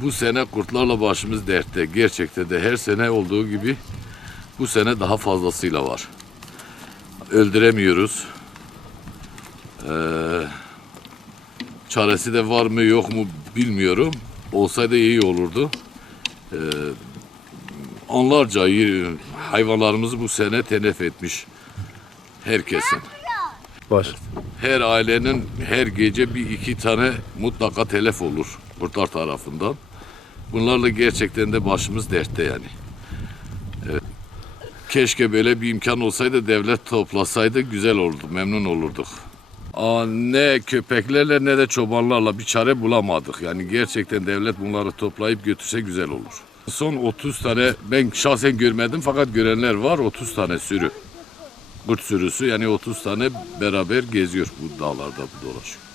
Bu sene kurtlarla başımız dertte. Gerçekten de her sene olduğu gibi bu sene daha fazlasıyla var. Öldüremiyoruz. Ee, çaresi de var mı yok mu bilmiyorum. Olsaydı iyi olurdu. Ee, onlarca hayvanlarımızı bu sene telef etmiş herkesin. Baş. Her ailenin her gece bir iki tane mutlaka telef olur kurtlar tarafından. Bunlarla gerçekten de başımız dertte yani. Keşke böyle bir imkan olsaydı devlet toplasaydı güzel olurdu, memnun olurduk. Aa, ne köpeklerle ne de çobanlarla bir çare bulamadık. Yani gerçekten devlet bunları toplayıp götürse güzel olur. Son 30 tane ben şahsen görmedim fakat görenler var 30 tane sürü. Kurt sürüsü yani 30 tane beraber geziyor bu dağlarda bu dolaşıyor.